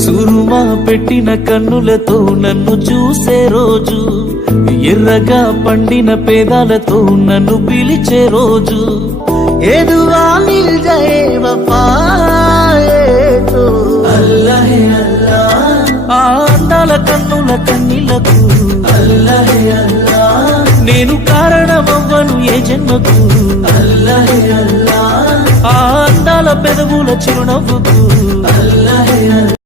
సురుమా పెట్టిన కన్నులతో నన్ను చూసే రోజు, ఎర్రగా పండిన పేదాలతో నన్ను పిలిచే రోజు, ఏ దువా మిల్ జాయే వఫా తో అల్లాహే అల్లాహ్. ఆ అందాల కన్నుల కన్నీళ్లకు అల్లాహే అల్లాహ్, నేను కారణమవ్వను ఏ జన్మకు అల్లాహే అల్లాహ్. ఆ అందాల పెదవుల చిరునవ్వుకు అల్లాహే అల్లాహ్.